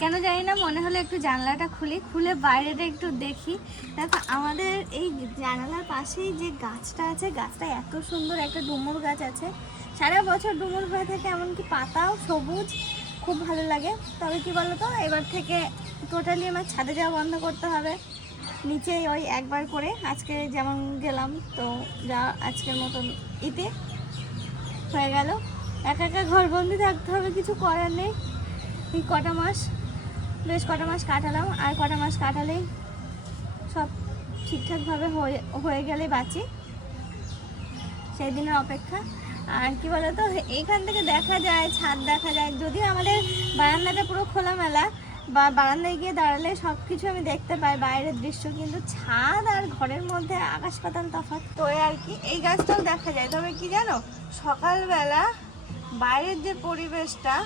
কেন জানি না মনে হলো একটু জানলাটা খুলে বাইরেটা একটু দেখি। দেখো আমাদের এই জানালার পাশেই যে গাছটা আছে, গাছটা এত সুন্দর, একটা ডুমুর গাছ আছে, সারা বছর ডুমুর হয়ে থাকে, এমনকি পাতাও সবুজ, খুব ভালো লাগে। তবে কি বলো তো, এবার থেকে টোটালি আমার ছাদে যাওয়া বন্ধ করতে হবে, নিচে ওই একবার করে, আজকে যেমন গেলাম তো যা আজকের মতন ইতে হয়ে গেল। একা একা ঘরবন্দি থাকতে হবে, কিছু করার নেই। এই কটা মাস, বেশ কটা মাস কাটালাম, আর কটা মাস কাটালেই সব ঠিকঠাকভাবে হয়ে গেলে বাঁচি, সেই দিনের অপেক্ষা। আর কি বলতো, এইখান থেকে দেখা যায়, ছাদ দেখা যায়, যদিও আমাদের বারান্দাটা পুরো খোলামেলা, বা বারান্দায় গিয়ে দাঁড়ালে সব কিছু আমি দেখতে পাই, বাইরের দৃশ্য, কিন্তু ছাদ আর ঘরের মধ্যে আকাশ পাতাল তফাৎ। তো আর কি, এই গাছটাও দেখা যায়। তবে কি জানো, সকালবেলা বাইরের যে পরিবেশটা,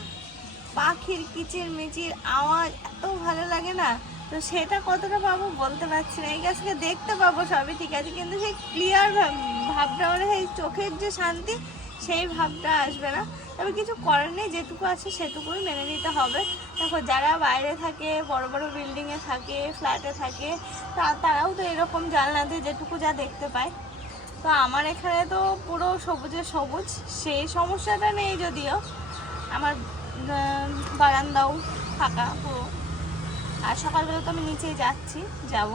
পাখির কিচিরমিচির আওয়াজ এত ভালো লাগে না, তো সেটা কতটা পাবো বলতে পারছি না। এই গাছকে দেখতে পাবো সবই ঠিক আছে, কিন্তু সেই ক্লিয়ার ভাবটা, মানে সেই চোখের যে শান্তি, সেই ভাবটা আসবে না। তবে কিছু করার নেই, যেটুকু আছে সেটুকুই মেনে নিতে হবে। দেখো যারা বাইরে থাকে, বড় বড় বিল্ডিংয়ে থাকে, ফ্ল্যাটে থাকে, তারাও তো এরকম জানলাতে যেটুকু যা দেখতে পায়। তো আমার এখানে তো পুরো সবুজে সবুজ, সেই সমস্যাটা নেই। যদিও আমার বারান্দাও ফাঁকা পুরো, আর সকালবেলা তো আমি নিচেই যাব,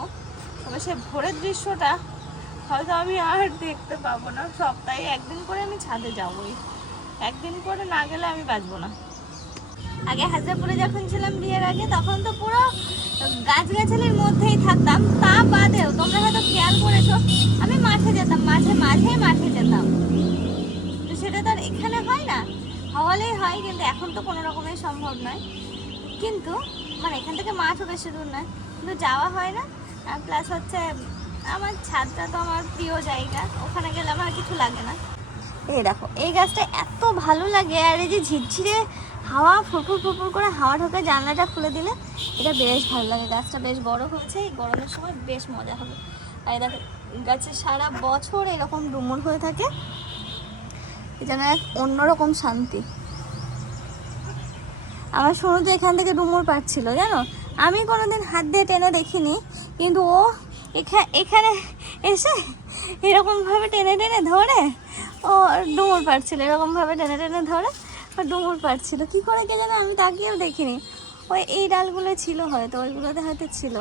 তবে সে ভোরের দৃশ্যটা হয়তো আমি আর দেখতে পাবো না। সপ্তাহে একদিন করে আমি ছাদে যাবই, একদিন করে না গেলে আমি বাঁচবো না। আগে হাজারপুরে যখন ছিলাম বিয়ের আগে, তখন তো পুরো গাছগাছালির মধ্যেই থাকতাম। তা বাদেও তোমরা হয়তো খেয়াল করেছো, আমি মাঠে যেতাম, মাঠে যেতাম। তো সেটা তো আর এখানে হয় না, হওয়ালেই হয়, কিন্তু এখন তো কোনো রকমের সম্ভব নয়। কিন্তু মানে এখান থেকে মাঠও বেশি দূর নয়, কিন্তু যাওয়া হয় না। আর প্লাস হচ্ছে আমার ছাদটা তো আমার প্রিয় জায়গা, ওখানে গেলে আমার কিছু লাগে না। এই দেখো, এই গাছটা এত ভালো লাগে, আর এই যে ঝিরঝিরে হাওয়া, ফুরফুর করে হাওয়া ঢোকে, জানলাটা খুলে দিলে এটা বেশ ভালো লাগে। গাছটা বেশ বড় হয়েছে, এই গরমের সময় বেশ মজা হবে। আর দেখো গাছে সারা বছর এরকম ডুমুর হয়ে থাকে, যেন এক অন্যরকম শান্তি। আমার শোনো যে এখান থেকে ডুমুর পাচ্ছিল, জানো, আমি কোনোদিন হাত দিয়ে টেনে দেখিনি, কিন্তু ও এখানে এসে এরকমভাবে টেনে ধরে ও ডুমুর পাচ্ছিল, এরকমভাবে টেনে ধরে ও ডুমুর পাচ্ছিল। কী করে কে জানে, আমি তাকিয়েও দেখিনি। ওই এই ডালগুলো ছিল হয়তো, ওইগুলোতে হয়তো ছিল।